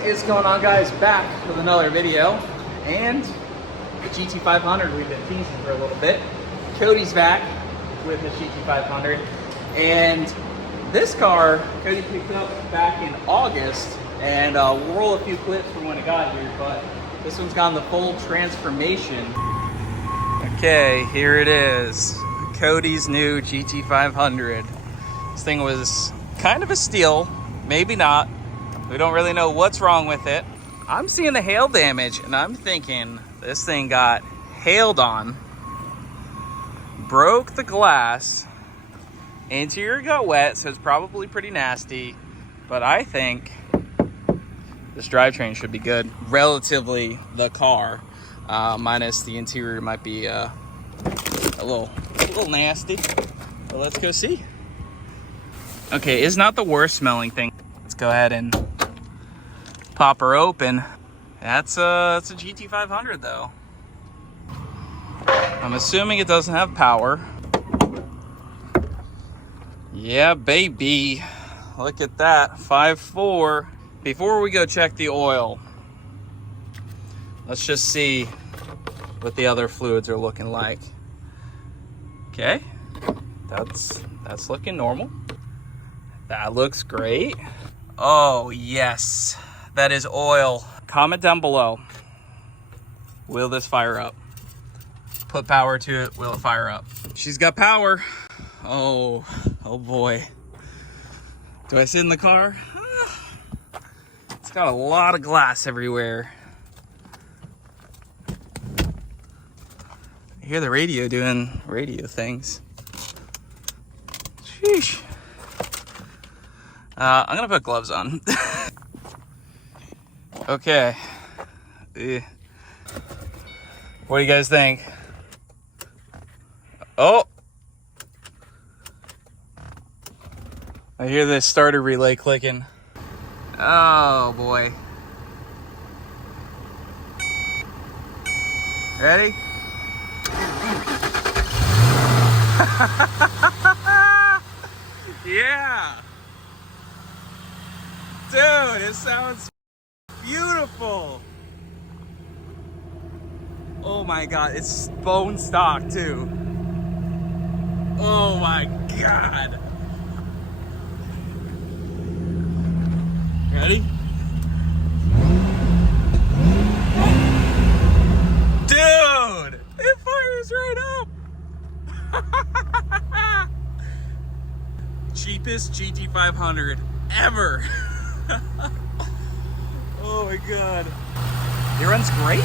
What is going on, guys? Back with another video, and the GT500 we've been teasing for a little bit. Cody's back with his GT500, and this car Cody picked up back in August, and we'll roll a few clips from when it got here, but this one's gotten the full transformation. Okay, here it is, Cody's new GT500. This thing was kind of a steal, maybe not. We don't really know what's wrong with it. I'm seeing the hail damage, and I'm thinking this thing got hailed on, broke the glass, interior got wet, so it's probably pretty nasty, but I think this drivetrain should be good. Relatively, the car, minus the interior might be a little nasty, but let's go see. Okay, it's not the worst smelling thing. Let's go ahead and pop her open. That's a GT500 though. I'm assuming it doesn't have power. Yeah, baby. Look at that, 5.4. Before we go check the oil, let's just see what the other fluids are looking like. Okay, that's looking normal. That looks great. Oh yes, that is oil. Comment down below, will this fire up? Put power to it, will it fire up? She's got power. Oh boy. Do I sit in the car? It's got a lot of glass everywhere. I hear the radio doing radio things. Sheesh. I'm gonna put gloves on. Okay. What do you guys think? Oh! I hear this starter relay clicking. Oh boy. Ready? Yeah! Dude, it sounds beautiful. Oh my god, it's bone stock too. Oh my god. Ready? Dude, it fires right up. Cheapest GT500 ever. Oh my god. It runs great.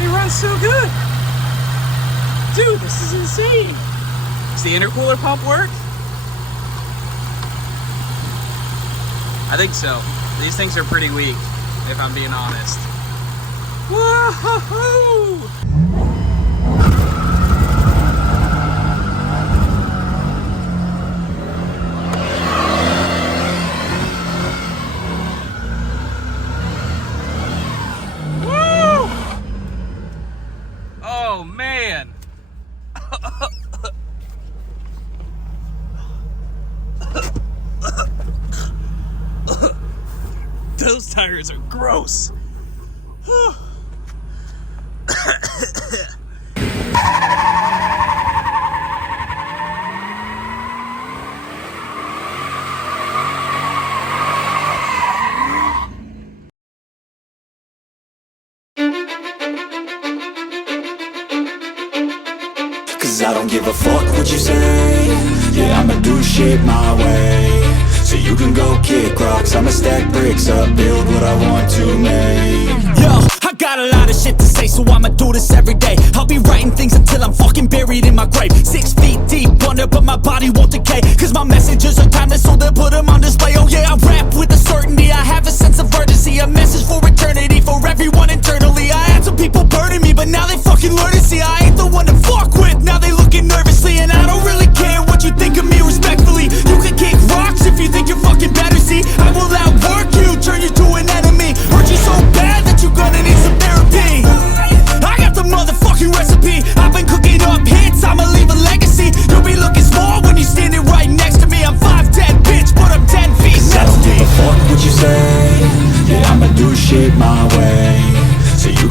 It runs so good. Dude, this is insane. Does the intercooler pump work? I think so. These things are pretty weak, if I'm being honest. Whoa! Oh man. Those tires are gross. Cause I don't give a fuck what you say. Yeah, I'ma do shit my way. So you can go kick rocks, I'ma stack bricks up, build what I want to make. Yo, I got a lot of shit to say, so I'ma do this every day. I'll be writing things until I'm fucking buried in my grave. 6 feet deep under, but my body won't decay. Cause my messages are timeless, so they'll put them on display. Oh yeah, I rap with a certainty, I have a sense of urgency. A message for eternity, for everyone internally. I had some people burning me, but now they fucking learn to see I ain't the one to fuck with. Now they looking nervously, and I don't really care what you think of me respectfully. You can kick rocks if you think you're fucking better, see. I will outwork you, turn you to an enemy. Hurt you so bad that you're gonna need some therapy. I got the motherfucking recipe. I've been cooking up hits, I'ma leave a legacy. You'll be looking small when you're standing right next to me. I'm 5'10", bitch, but I'm 10 feet. 'Cause I don't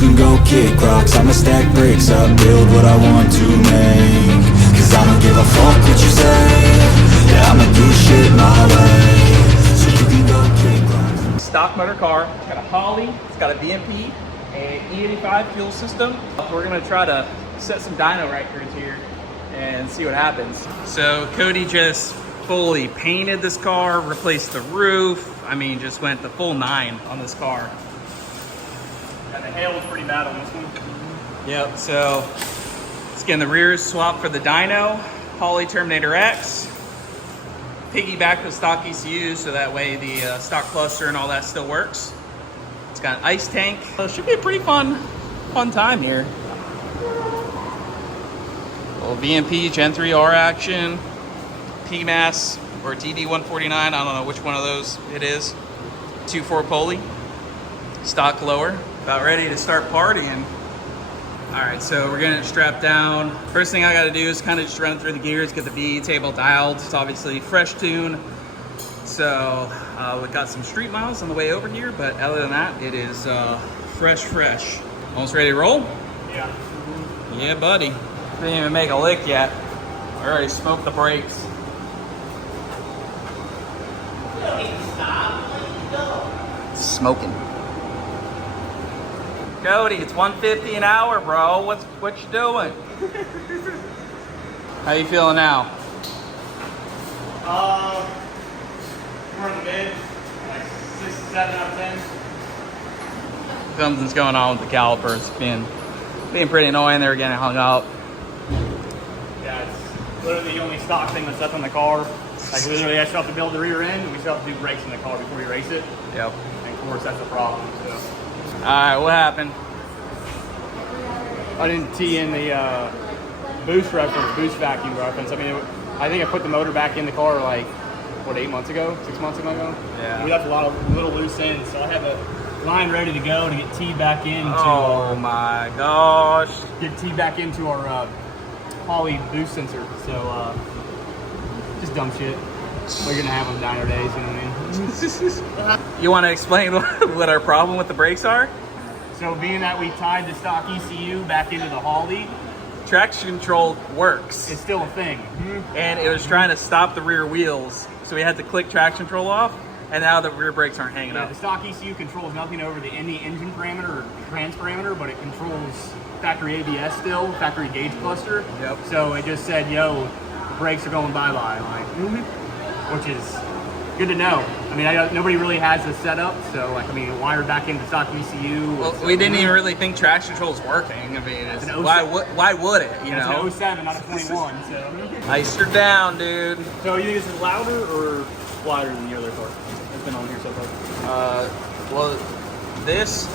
can go kick rocks, I'ma stack bricks up, build what I want to make. Cause I don't give a fuck what you say, yeah, I'ma do shit my way. So you can go kick rocks. Stock motor car. It's got a Holly, it's got a BMP, a E85 fuel system. We're gonna try to set some dyno records here and see what happens. So Cody just fully painted this car, replaced the roof. I mean, just went the full 9 on this car. And the hail was pretty bad on this one. Yep, so let's get the rears swapped for the dyno, Holly Terminator X, piggyback with stock ECU so that way the stock cluster and all that still works. It's got an ice tank. So it should be a pretty fun time here. Little VMP Gen 3R action, PMAS or TD149, I don't know which one of those it is. 2.4 pulley, stock lower. About ready to start partying. All right, so we're getting it strapped down. First thing I gotta do is kind of just run through the gears, get the VE table dialed. It's obviously fresh tune. So we got some street miles on the way over here, but other than that, it is fresh. Almost ready to roll? Yeah. Yeah, buddy. Didn't even make a lick yet. I already smoked the brakes. Smoking. Cody, it's 150 an hour, bro. What you doing? How you feeling now? We're in the mid, like 6, 7 out of 10. Something's going on with the calipers. Being pretty annoying. They're getting hung up. Yeah, it's literally the only stock thing that's left on the car. Like literally, I still have to build the rear end, and we still have to do brakes in the car before we race it. Yep. And of course, that's the problem. So All right, what happened? I didn't tee in the boost vacuum reference. I mean, I think I put the motor back in the car like, 8 months ago, 6 months ago? Yeah. We left a lot of little loose ends, so I have a line ready to go to get teed back into. Oh my gosh. Get teed back into our Holly boost sensor. So just dumb shit. We're gonna have on dyno days, you know what I mean? You want to explain what our problem with the brakes are? So being that we tied the stock ECU back into the Holly, Traction control works, it's still a thing. and it was trying to stop the rear wheels, so we had to click traction control off, and now the rear brakes aren't hanging Yeah, up. the stock ECU controls nothing over any engine parameter or trans parameter, but it controls factory ABS still, factory gauge cluster. Yep. So it just said, yo, the brakes are going bye-bye, like, which is good to know. I mean, nobody really has this set up, so like, I mean, wired back into stock ECU. Well, we didn't even really think traction control was working. I mean, an why would it, you It's know? an 07 out of 21, so. Iced her down, dude. So you think this is louder or quieter than the other car that's been on here so far? Well, it's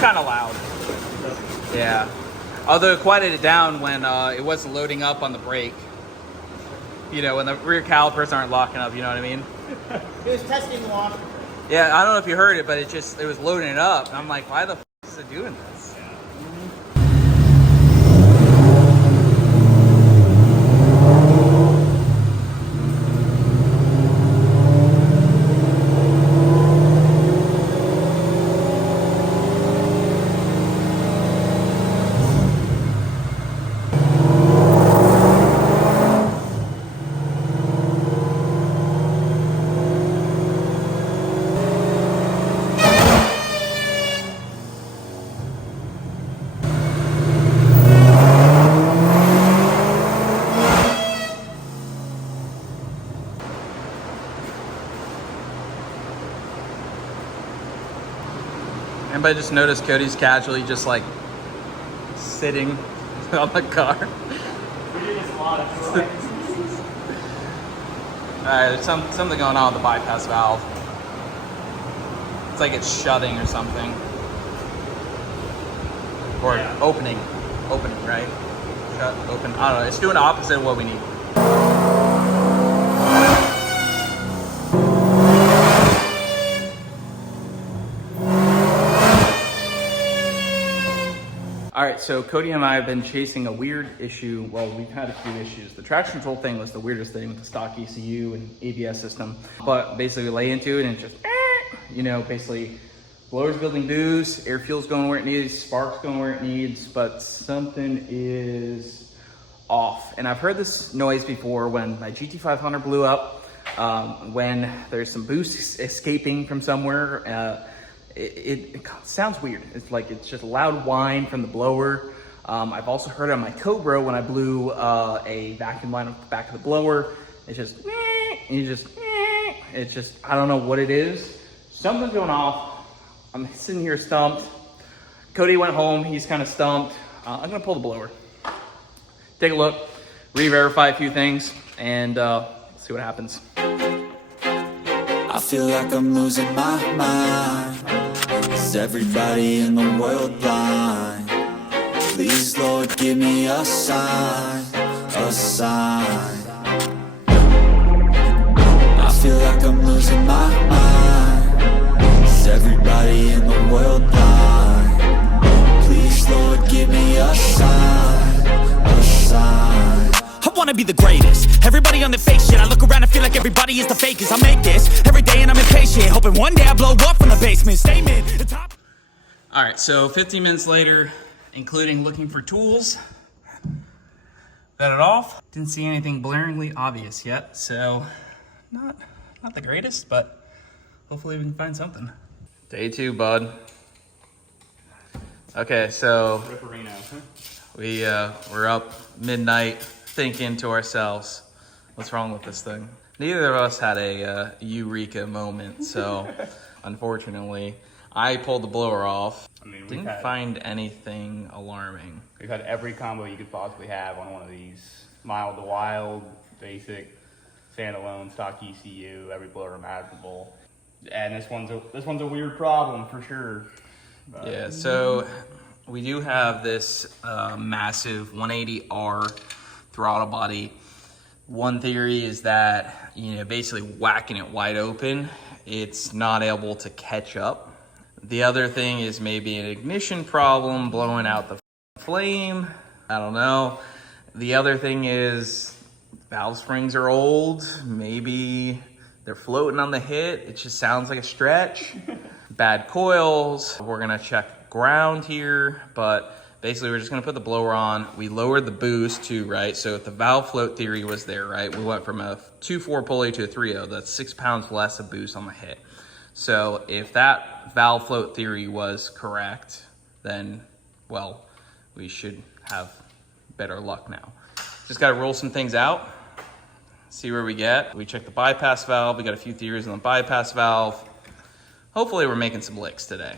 kind of loud. Yeah. Although it quieted it down when it wasn't loading up on the brake. You know, when the rear calipers aren't locking up, you know what I mean? It was testing lock. Yeah, I don't know if you heard it, but it was loading it up. And I'm like, why the f is it doing this? Anybody just noticed Cody's casually just like sitting on the car? We did this a lot of Alright, there's something going on with the bypass valve. It's like it's shutting or something. Or Yeah. opening, right? Shut, open, I don't know, it's doing the opposite of what we need. All right, so Cody and I have been chasing a weird issue. Well, we've had a few issues. The traction control thing was the weirdest thing with the stock ECU and ABS system. But basically we lay into it and it just, you know, basically blower's building boost, air fuel's going where it needs, spark's going where it needs, but something is off. And I've heard this noise before when my GT500 blew up, when there's some boost escaping from somewhere. It sounds weird. It's like it's just a loud whine from the blower. I've also heard it on my Cobra when I blew a vacuum line off the back of the blower. It's just, it's just, I don't know what it is. Something's going off. I'm sitting here stumped. Cody went home. He's kind of stumped. I'm gonna pull the blower, take a look, re-verify a few things, and see what happens. I feel like I'm losing my mind. Is everybody in the world blind? Please, Lord, give me a sign, a sign. I feel like I'm losing my mind. Is everybody in the world blind? Please, Lord, give me a sign, a sign. I wanna be the greatest. Everybody on the fake shit. I look around and feel like everybody is the fakest. I make this every day and I'm impatient, hoping one day I blow up from the basement. Statement, the top. All right, so 15 minutes later, including looking for tools, got it off. Didn't see anything blaringly obvious yet, so not the greatest, but hopefully we can find something. Day 2, bud. Okay, so we're up midnight thinking to ourselves, what's wrong with this thing? Neither of us had a eureka moment, so unfortunately, I pulled the blower off. I mean, Didn't find anything alarming. We've had every combo you could possibly have on one of these. Mild to wild, basic, standalone, stock ECU, every blower imaginable. And this one's a weird problem for sure. But Yeah, so we do have this massive 180R throttle body. One theory is that, basically whacking it wide open, it's not able to catch up. The other thing is maybe an ignition problem, blowing out the flame. I don't know. The other thing is valve springs are old. Maybe they're floating on the hit. It just sounds like a stretch. Bad coils. We're gonna check ground here, but basically we're just gonna put the blower on. We lowered the boost too, right? So if the valve float theory was there, right? We went from a 2.4 pulley to a 3.0. That's 6 pounds less of boost on the hit. So if that valve float theory was correct, then, well, we should have better luck now. Just gotta roll some things out, see where we get. We checked the bypass valve. We got a few theories on the bypass valve. Hopefully we're making some licks today.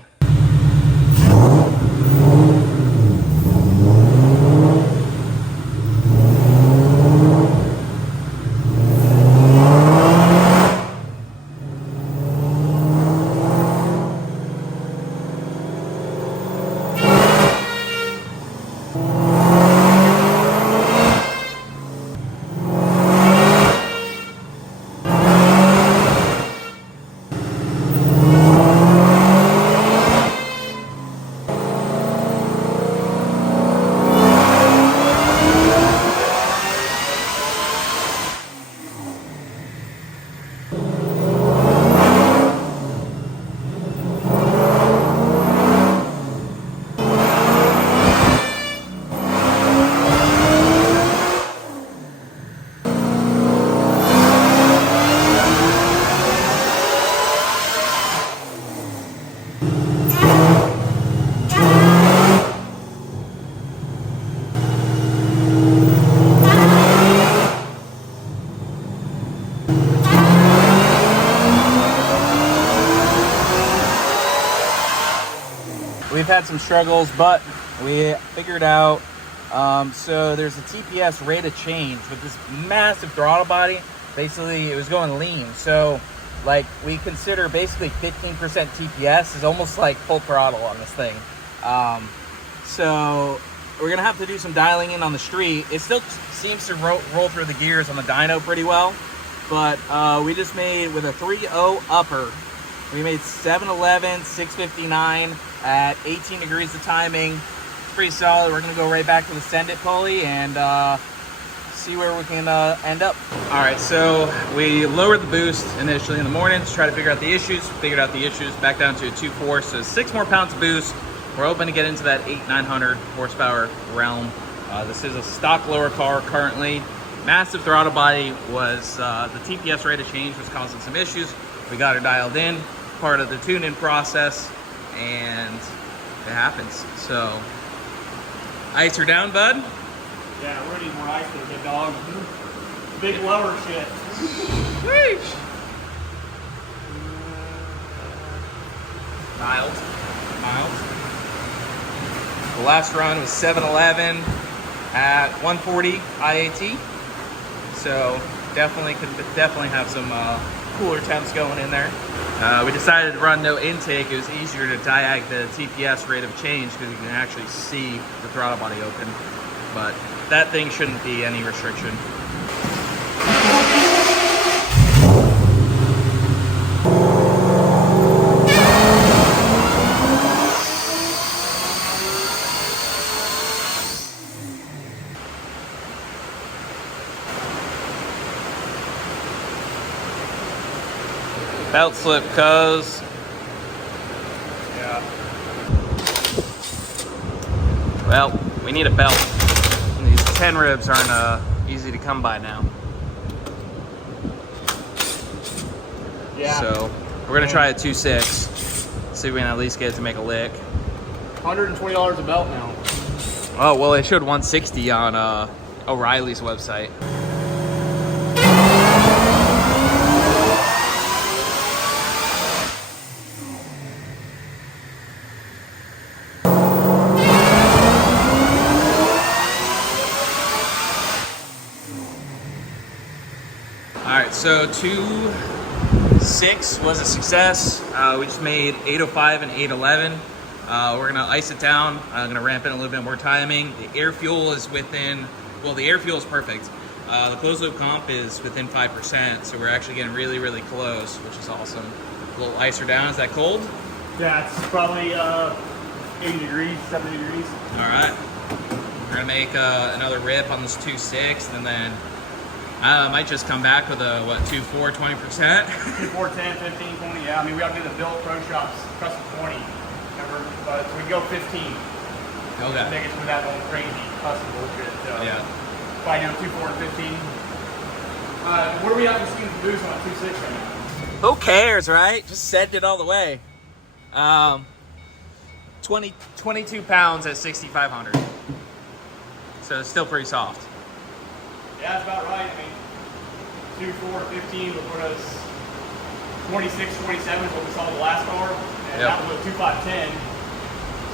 We've had some struggles, but we figured out, so there's a TPS rate of change with this massive throttle body. Basically, it was going lean. So, like, we consider basically 15% TPS is almost like full throttle on this thing. So, we're going to have to do some dialing in on the street. It still seems to roll through the gears on the dyno pretty well. But we just made, with a 3.0 upper, we made 711, 659 at 18 degrees of timing. It's pretty solid. We're gonna go right back to the send it pulley and see where we can end up. All right, so we lowered the boost initially in the morning to try to figure out the issues. Figured out the issues, back down to a 2.4, so 6 more pounds of boost. We're hoping to get into that 800-900 horsepower realm. This is a stock lower car currently. Massive throttle body was, the TPS rate of change was causing some issues. We got her dialed in, part of the tune-in process, and it happens. So, ice her down, bud. Yeah, we're gonna need more ice for the big dog. Big lower shit. Sheesh. Mild. The last run was 7-11 at 140 IAT. So definitely have some cooler temps going in there. We decided to run no intake. It was easier to diag the TPS rate of change because you can actually see the throttle body open. But that thing shouldn't be any restriction. Belt slip, cuz. Yeah. Well, we need a belt. These 10 ribs aren't easy to come by now. Yeah. So we're gonna try a 2.6. See if we can at least get it to make a lick. $120 a belt now. Oh well, it showed 160 on O'Reilly's website. Alright, so 2.6 was a success. We just made 8.05 and 8.11. We're gonna ice it down. I'm gonna ramp in a little bit more timing. The air fuel is within, well, the air fuel is perfect. The closed loop comp is within 5%, so we're actually getting really, really close, which is awesome. A little icer down. Is that cold? Yeah, it's probably 80 degrees, 70 degrees. Alright. We're gonna make another rip on this 2.6, and then I might just come back with a, what, 2.4, 20%? 2.4, 10, 15, 20, yeah. I mean, we have to do the Built Pro Shops custom 20. Remember? But we can go 15. Okay. I think it's with that whole crazy custom bullshit. So Yeah. if I do 2.4 and 15. What are we up to seeing the boost on 2.6 right now? Who cares, right? Just send it all the way. 22 pounds at 6,500. So it's still pretty soft. Yeah, that's about right. I mean, 2.4 to 15 will put us 26, 27 is what we saw in the last car. And Yep. that was a 2.510.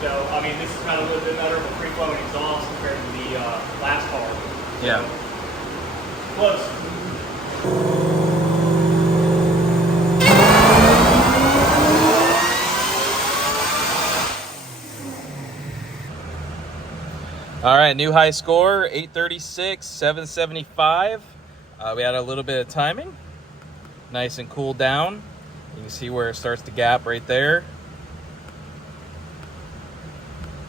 So, I mean, this is kind of a little bit better of a free flowing exhaust compared to the last car. Yeah. Close. All right, new high score, 836, 775. We had a little bit of timing. Nice and cool down. You can see where it starts to gap right there.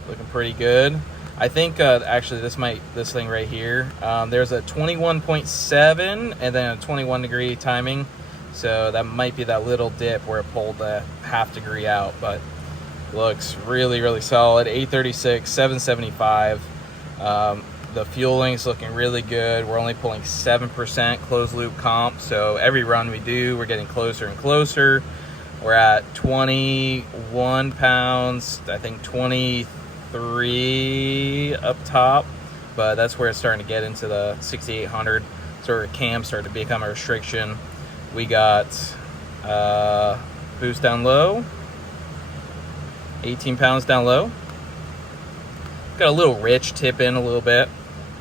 Looking pretty good. I think actually this thing right here, there's a 21.7 and then a 21 degree timing. So that might be that little dip where it pulled the half degree out, but looks really, really solid. 836, 775. The fueling's looking really good. We're only pulling 7% closed loop comp, so every run we do, we're getting closer and closer. We're at 21 pounds, I think 23 up top, but that's where it's starting to get into the 6,800. So our cams start to become a restriction. We got boost down low, 18 pounds down low. Got a little rich tip in a little bit,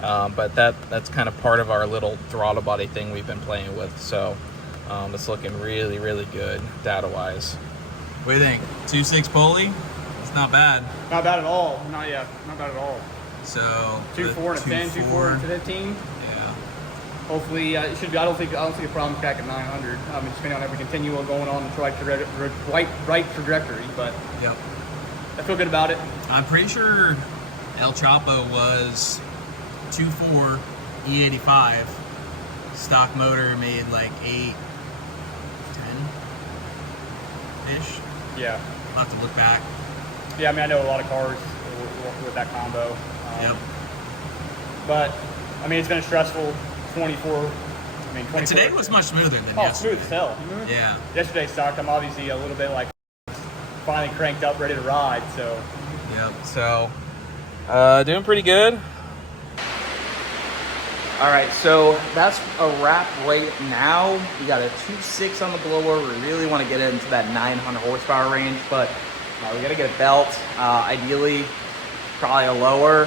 but that's kind of part of our little throttle body thing we've been playing with. So it's looking really, really good data-wise. What do you think? 2.6 pulley? It's not bad. Not bad at all. Not yet. Not bad at all. So 2.4 and a 10, 2.4 and 15. Yeah. Hopefully, it should be. I don't see a problem cracking 900. I mean, depending on every continual going on the right trajectory. But Yep. I feel good about it. I'm pretty sure El Chapo was 2.4 E85 stock motor made like 810 ish. Yeah. I'll have to look back. Yeah, I mean, I know a lot of cars with that combo. Yep. But, I mean, it's been a stressful 24. I mean, 24. And today was much smoother than Oh, yesterday. smooth as hell. Yeah. Yesterday sucked. I'm obviously a little bit like finally cranked up, ready to ride. So. Yep. So, doing pretty good. All right, so that's a wrap right now. We got a 2.6 on the blower. We really want to get into that 900 horsepower range, but we got to get a belt. Ideally, probably a lower.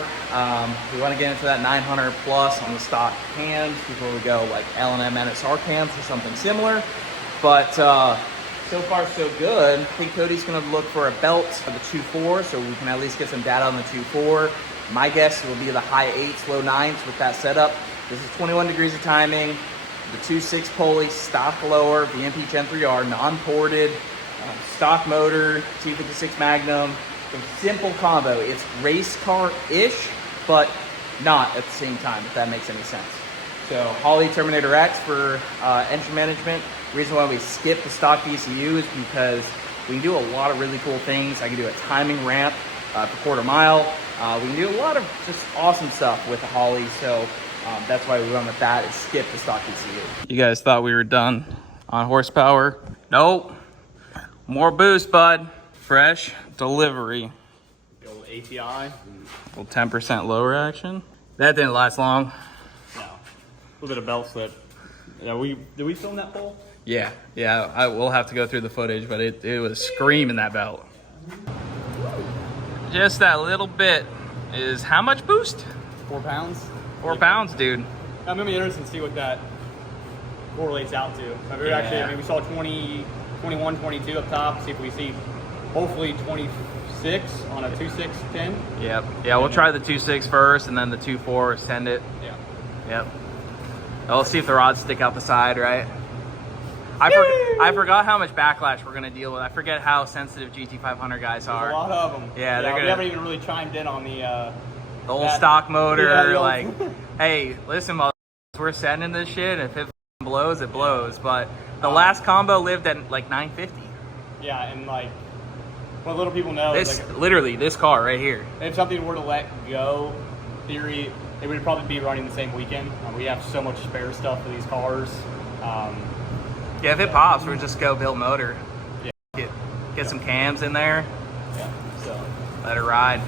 We want to get into that 900 plus on the stock cams before we go like L&M NSR cams or something similar. But so far so good. I think Cody's going to look for a belt for the 2.4, so we can at least get some data on the 2.4. My guess will be the high 8s, low 9s with that setup. This is 21 degrees of timing, the 2.6 pulley, stock lower, VMP Gen 3R, non-ported, stock motor, T56 Magnum. A simple combo. It's race car-ish, but not at the same time, if that makes any sense. So Holley Terminator X for engine management. The reason why we skip the stock ECU is because we can do a lot of really cool things. I can do a timing ramp per quarter mile. We can do a lot of just awesome stuff with the Holley. So that's why we went with that and skip the stock ECU. You guys thought we were done on horsepower? Nope. More boost, bud. Fresh delivery. The old API. Well, 10% lower action. That didn't last long. No. A little bit of belt slip. Yeah, did we film that pole? Yeah. I will have to go through the footage, but it was screaming that belt. Just that little bit is how much boost? 4 pounds. 4 pounds, dude. I'm gonna be interested to see what that correlates out to. I mean, Yeah. actually, I mean, we saw 20, 21, 22 up top. See if we see, hopefully 26 on a 2.610. Yep. Yeah, we'll try the 2.6 first, and then the 2.4, send it. Yeah. Yep. Let's see if the rods stick out the side, right? I forgot how much backlash we're gonna deal with. I forget how sensitive GT500 guys are. There's a lot of them. Yeah, they're We gonna. haven't even really chimed in on the old stock motor, yeah, the old- like, hey, listen, we're sending this shit. If it blows, it blows. But the last combo lived at like 950. Yeah, and like what little people know is This like, literally this car right here. if something were to let go, theory, it would probably be running the same weekend. We have so much spare stuff for these cars. Yeah, if it pops, we'll just go build motor. Yeah. Get some cams in there. Yeah. So Let it ride.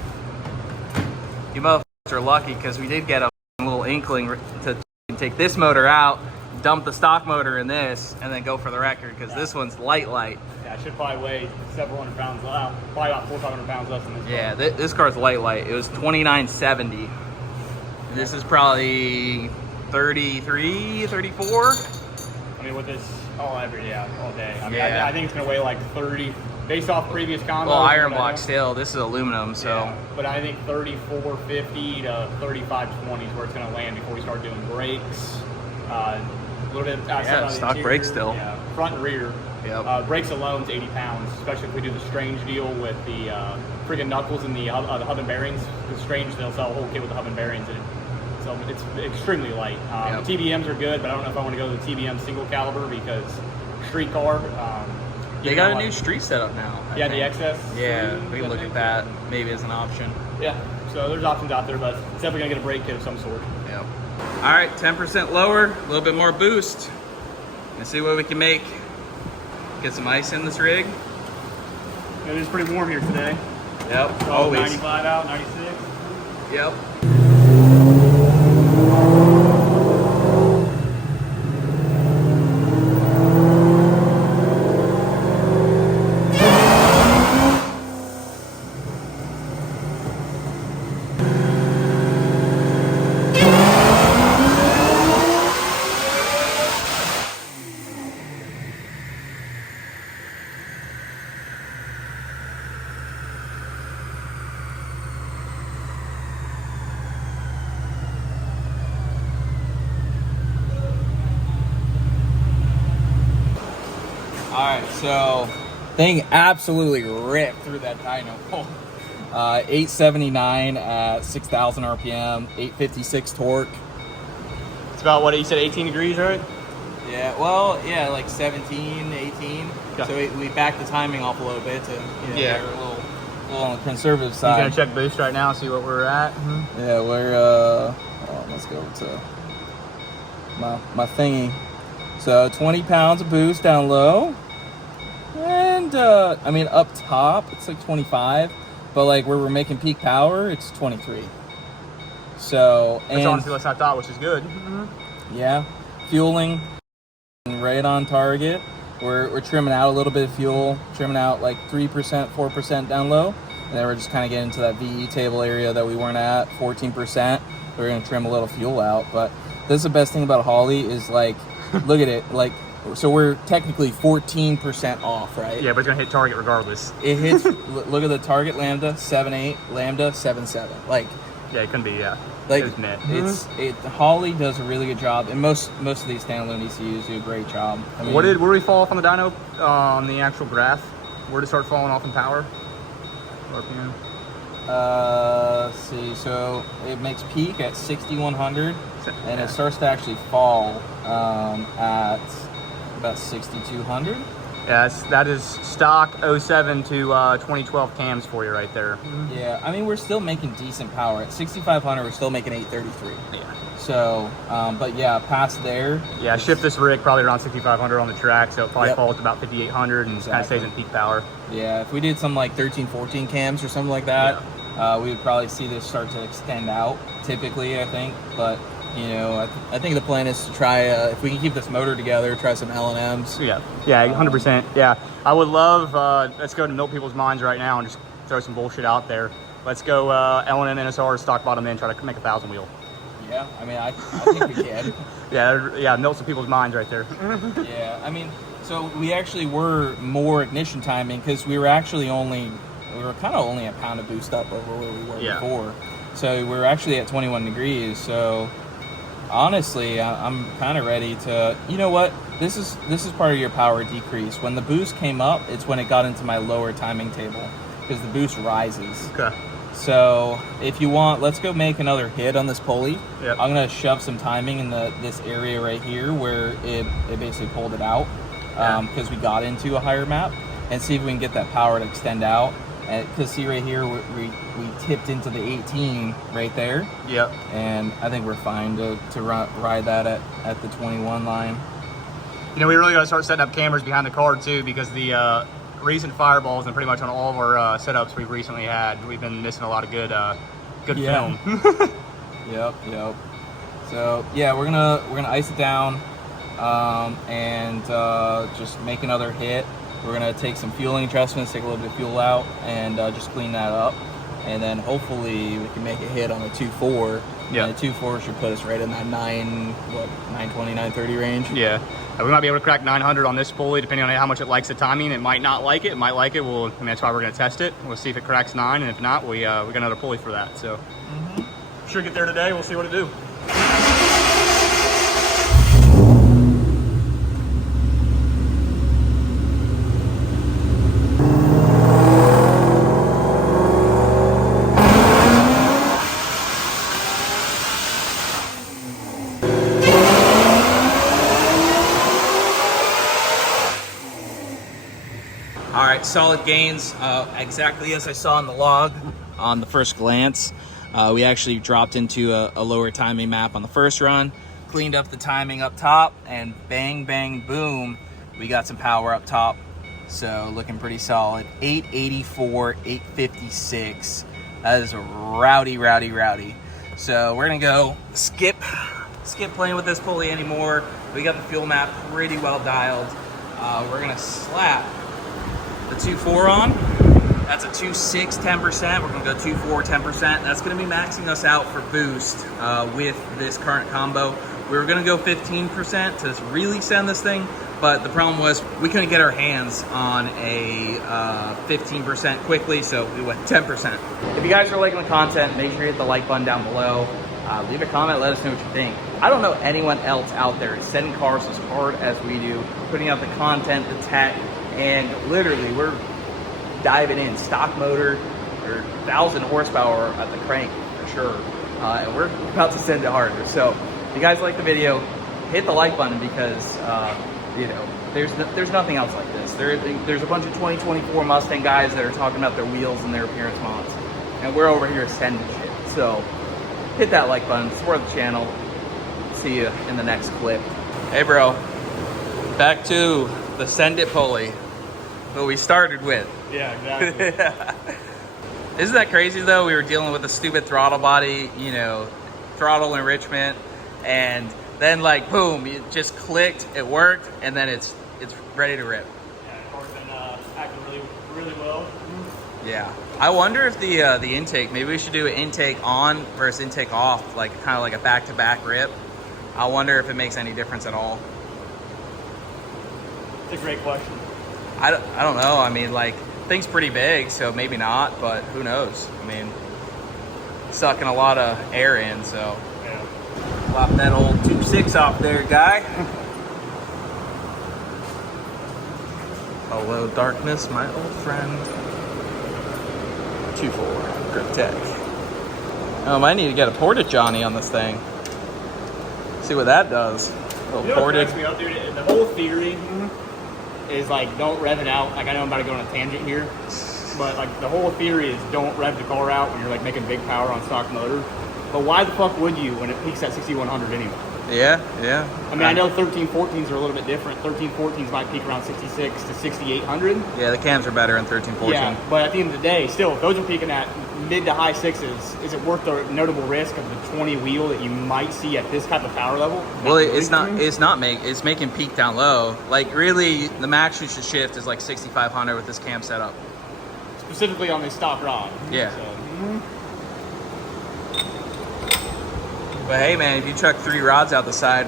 You motherfuckers are lucky because we did get a little inkling to take this motor out, dump the stock motor in this, and then go for the record because this one's light. yeah, I should probably weigh several hundred pounds. Probably about 400 or 500 pounds less than this. Yeah, this car's light. It was 2970. This is probably 33, 34. I mean, with this all day. I mean, Yeah. I think it's gonna weigh like 30, based off previous combos. Well, iron and whatever. block still. This is aluminum, so. Yeah, but I think 3450 to 3520 is where it's going to land before we start doing brakes. A little bit outside on the stock interior. brakes still. Yeah, front and rear. Yep. Brakes alone is 80 pounds, especially if we do the Strange deal with the friggin' knuckles and the hub and bearings. The Strange, they'll sell a whole kit with the hub and bearings in it. So it's extremely light. Yep. The TBMs are good, but I don't know if I want to go to the TBM single caliber because street car. They got a new street setup now. I Yeah, the think. XS. Yeah, series, we I can look think. at that maybe as an option. Yeah, so there's options out there, but it's definitely gonna get a brake kit of some sort. Yep. All right, 10% lower, a little bit more boost. Let's see what we can make. Get some ice in this rig. It is pretty warm here today. Yep, Always. 95 out, 96. Yep. All right, so thing absolutely ripped through that dyno. 879 at 6,000 RPM, 856 torque. about what you said, 18 degrees, right? Yeah, well, yeah, like 17, 18. Okay. So we backed the timing off a little bit to, Yeah. we're a little on the conservative He's side. gonna check boost right now, see what we're at. Yeah, we're hold on, let's go to my thingy. So 20 pounds of boost down low, and I mean up top it's like 25, but like where we're making peak power it's 23. So That's honestly less than I thought, which is good. yeah, fueling right on target. We're trimming out a little bit of fuel, trimming out like 3%, 4% down low, and then we're just kind of getting into that VE table area that we weren't at, 14%. We're gonna trim a little fuel out, but this is the best thing about Holly is like, look at it, like, so we're technically 14% off, right? Yeah, but it's gonna hit target regardless. It hits. Look at the target lambda 7.8, lambda 7.7. Like, Yeah, it couldn't be. Yeah, like isn't it? Holly does a really good job, and most of these standalone ECUs do a great job. I mean, Where did we fall off on the dyno on the actual graph? Where did it start falling off in power? RPM. Let's see. So it makes peak at 6,100, and it starts to actually fall at about 6,200. Yeah, that is stock 07 to 2012 cams for you right there. Yeah, I mean we're still making decent power at 6,500. We're still making 833. Yeah. So, but yeah, past there. Yeah, shift this rig probably around 6,500 on the track, so it probably Yep. falls to about 5,800 and kind of stays in peak power. Yeah, if we did some like 13, 14 cams or something like that, we would probably see this start to extend out. Typically, I think, but you know, I think the plan is to try if we can keep this motor together, try some L&Ms. Yeah, 100%. Yeah, I would love. Let's go to melt people's minds right now and just throw some bullshit out there. Let's go L&M NSR stock bottom end, try to make 1,000 wheel. Yeah, I mean, I think we can. Yeah, melt some people's minds right there. Yeah, I mean, so we actually were more ignition timing because we were kind of only a pound of boost up over where we were before. So we were actually at 21 degrees. So honestly, I'm kind of ready to. You know what? This is part of your power decrease. When the boost came up, it's when it got into my lower timing table because the boost rises. Okay. So if you want, let's go make another hit on this pulley. Yep. I'm gonna shove some timing in this area right here where it basically pulled it out because we got into a higher map, and see if we can get that power to extend out. Because see right here, we tipped into the 18 right there. Yep. And I think we're fine to ride that at the 21 line. You know, we really got to start setting up cameras behind the car too, because the recent fireballs and pretty much on all of our setups we've recently had, we've been missing a lot of good film. Yep. So yeah, we're gonna ice it down and just make another hit. We're gonna take some fueling adjustments, take a little bit of fuel out, and just clean that up, and then hopefully we can make a hit on the 2.4. Yeah. And the 2.4 should put us right in that 920, 930 range. Yeah. We might be able to crack 900 on this pulley, depending on how much it likes the timing. It might not like it. It might like it. That's why we're going to test it. We'll see if it cracks 9, and if not, we got another pulley for that. So, Sure get there today. We'll see what it do. All right, solid gains, exactly as I saw in the log on the first glance. We actually dropped into a lower timing map on the first run, cleaned up the timing up top, and bang, bang, boom, we got some power up top. So looking pretty solid. 884, 856. That is rowdy. So we're gonna go skip playing with this pulley anymore. We got the fuel map pretty well dialed. We're gonna slap the 2.4 on. That's a 2.6, 10%. We're gonna go 2.4, 10%. That's gonna be maxing us out for boost with this current combo. We were gonna go 15% to really send this thing, but the problem was we couldn't get our hands on a 15% quickly, so we went 10%. If you guys are liking the content, make sure you hit the like button down below. Leave a comment, let us know what you think. I don't know anyone else out there setting cars as hard as we do, putting out the content, the tech, and literally we're diving in. Stock motor, or 1,000 horsepower at the crank for sure, and we're about to send it harder. So you guys like the video, hit the like button because you know, there's nothing else like this. There's a bunch of 2024 Mustang guys that are talking about their wheels and their appearance mods, and we're over here sending shit. So hit that like button, support the channel. See you in the next clip. Hey bro, back to the Send It pulley that we started with. Yeah, exactly. Isn't that crazy though? We were dealing with a stupid throttle body, you know, throttle enrichment, and then like boom, it just clicked, it worked, and then it's ready to rip. Yeah, the car's been acting really well. Yeah. I wonder if the intake, maybe we should do an intake on versus intake off, like kind of like a back-to-back rip. I wonder if it makes any difference at all. It's a great question. I don't know. I mean, like, thing's pretty big, so maybe not, but who knows? I mean, sucking a lot of air in, so. Yeah. Flop that old 2.6 off there, guy. Hello, darkness, my old friend. 2.4, grip tech. I might need to get a portage Johnny on this thing. See what that does. A little You know what portage. cracks me up, dude? The whole theory is like, don't rev it out. Like, I know I'm about to go on a tangent here, but like the whole theory is don't rev the car out when you're like making big power on stock motor. But why the fuck would you when it peaks at 6,100 anyway? Yeah. I mean, I know 1314s are a little bit different. 1314s might peak around 66 to 6,800. Yeah, the cams are better in 1314. Yeah, but at the end of the day, still, if those are peaking at mid to high sixes, is it worth the notable risk of the 20 wheel that you might see at this type of power level? Well, it's making peak down low. Like really, the max you should shift is like 6,500 with this cam setup. Specifically on this stock rod. Yeah. So, But hey, man, if you chuck 3 rods out the side,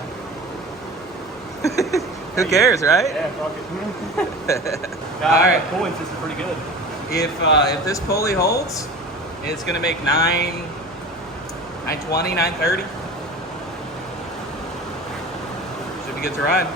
who cares, right? yeah, fuck it. All right. The cooling system's pretty good. If this pulley holds, it's gonna make 920, 930. Should be good to ride.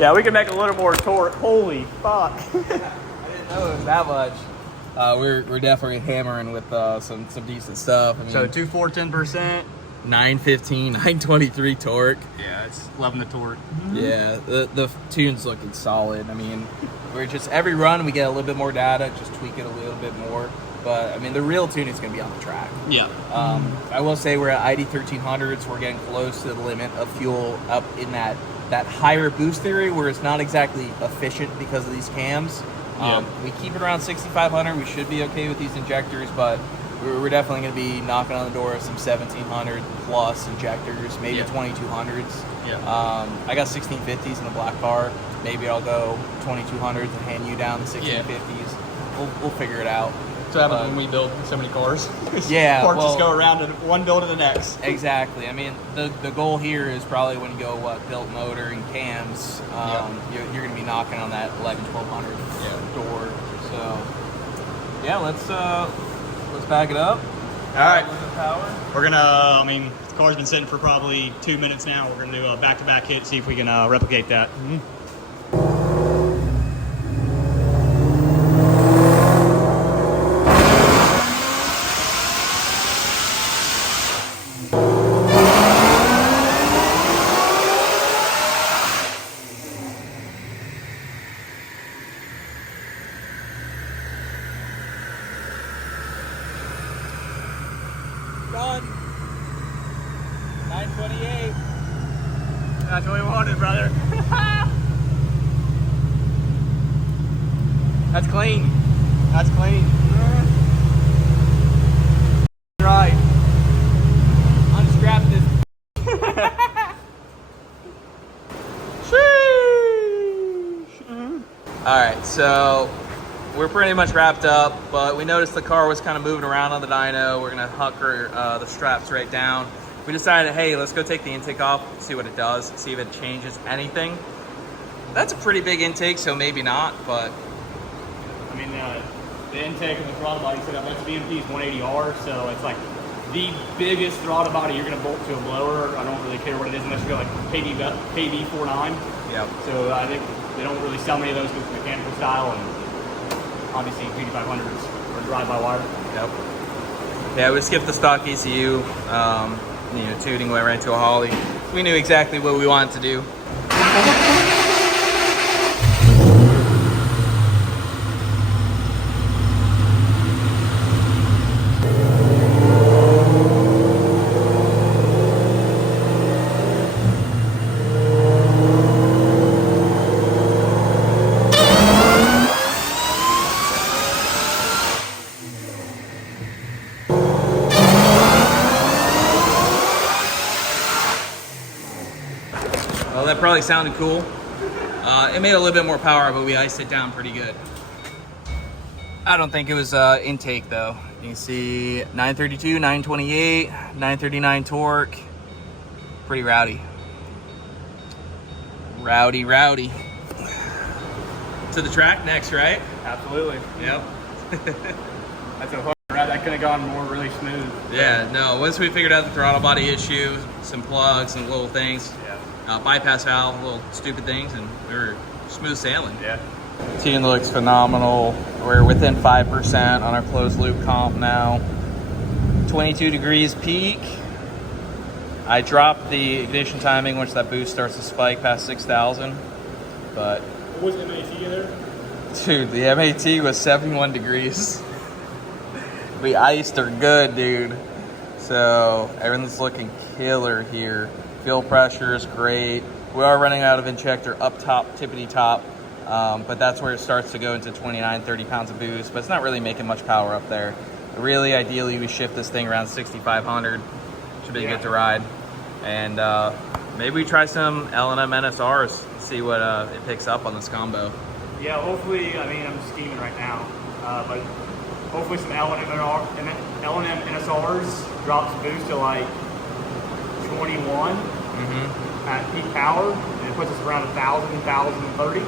Yeah, we can make a little more torque. Holy fuck. I didn't know it was that much. We're definitely hammering with some decent stuff. I mean, So 2.4, 10%. 915, 923 torque. Yeah, it's loving the torque. Yeah, the tune's looking solid. I mean, we're just every run we get a little bit more data, just tweak it a little bit more. But I mean, the real tune is going to be on the track. Yeah. I will say we're at ID 1300s. We're getting close to the limit of fuel up in that higher boost area where it's not exactly efficient because of these cams. We keep it around 6,500. We should be okay with these injectors, but we're definitely going to be knocking on the door of some 1,700 plus injectors, maybe 2,200s. Yeah. I got 1650s in the black car. Maybe I'll go 2,200s and hand you down the 1650s. We'll figure it out. So happens when we build so many cars. Yeah, Parts well, just go around to one build to the next. Exactly. I mean, the goal here is probably when you go built motor and cams, you're going to be knocking on that 1,100, 1,200 door. So yeah, let's back it up. All right. Power. We're gonna, I mean, the car's been sitting for probably 2 minutes now. We're gonna do a back-to-back hit, see if we can replicate that. Done. 928. That's what we wanted, brother. That's clean. That's clean. Right. Unstrap this. All right, so we're pretty much wrapped up, but we noticed the car was kind of moving around on the dyno. We're gonna hunker the straps right down. We decided, hey, let's go take the intake off, see what it does, see if it changes anything. That's a pretty big intake, so maybe not, but. I mean, the intake and the throttle body setup, that's BMP's 180R, so it's like the biggest throttle body you're gonna bolt to a blower. I don't really care what it is unless you go like KB49. Yep. So I think they don't really sell many of those with mechanical style, and obviously GT500s are drive-by-wire. Yep. Yeah, we skipped the stock ECU. Tuning went right to a Holly. We knew exactly what we wanted to do. Well, that probably sounded cool. It made a little bit more power, but we iced it down pretty good. I don't think it was intake though. You can see 932, 928, 939 torque. Pretty rowdy. Rowdy. To the track next, right? Absolutely. Yep. That's a hard ride. That could have gone more really smooth. Yeah, no, once we figured out the throttle body issue, some plugs and little things, bypass valve, little stupid things, and we were smooth sailing. Yeah. Tuning looks phenomenal. We're within 5% on our closed loop comp now. 22 degrees peak. I dropped the ignition timing once that boost starts to spike past 6,000. But What was MAT there? dude, the MAT was 71 degrees. We iced her good, dude. So everything's looking killer here. Fuel pressure is great. We are running out of injector up top, tippity top. But that's where it starts to go into 29, 30 pounds of boost, but it's not really making much power up there. Really, ideally, we shift this thing around 6,500. Should be good to ride. And maybe we try some L&M NSRs, see what it picks up on this combo. Yeah, hopefully, I mean, I'm scheming right now, but hopefully some L&M NSRs drops boost to like 21 at peak power, and it puts us around 1,030.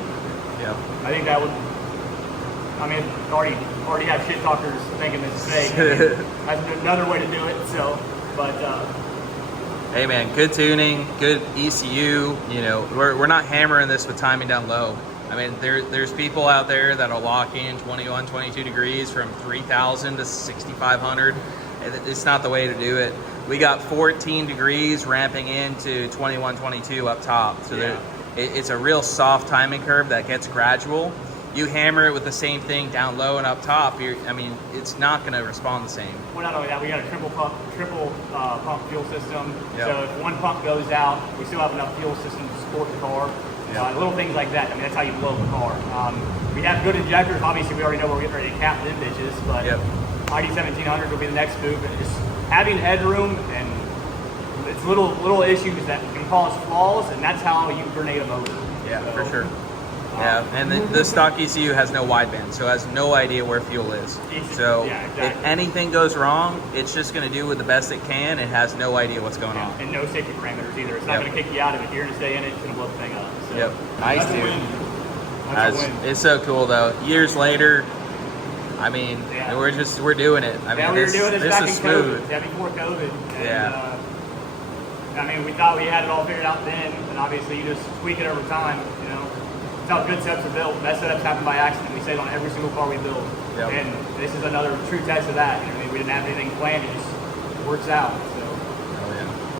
Yeah. I think that would, I mean, already have shit talkers thinking this is fake. I mean, that's another way to do it, so, but. Hey man, good tuning, good ECU. You know, we're not hammering this with timing down low. I mean, there's people out there that'll lock in 21, 22 degrees from 3,000 to 6,500. It's not the way to do it. We got 14 degrees ramping into 21, 22 up top. So it's a real soft timing curve that gets gradual. You hammer it with the same thing down low and up top, I mean, it's not going to respond the same. Well, not only that, we got a triple pump fuel system. Yep. So if one pump goes out, we still have enough fuel system to support the car. Little things like that. I mean, that's how you blow up a car. We have good injectors. Obviously, we already know we're getting ready to cap them bitches, but ID 1700 will be the next move. And just having headroom and it's little issues that can cause flaws, and that's how you grenade a motor. Yeah, so, for sure. Yeah, and the stock ECU has no wideband, so it has no idea where fuel is. So if anything goes wrong, it's just going to do with the best it can. It has no idea what's going on. And no safety parameters either. It's not going to kick you out of it. You're going to stay in it. It's going to blow the thing up. So Nice, that's dude. a win. That's a win. It's so cool, though. Years later, I mean, we're doing it. I mean, we were doing this back in smooth. COVID. Yeah, before COVID. And, yeah. I mean, we thought we had it all figured out then, and obviously you just tweak it over time, you know. That's how good setups are built. Best setups happen by accident. We say it on every single car we build. And this is another true test of that. You know, I mean, we didn't have anything planned. It just works out.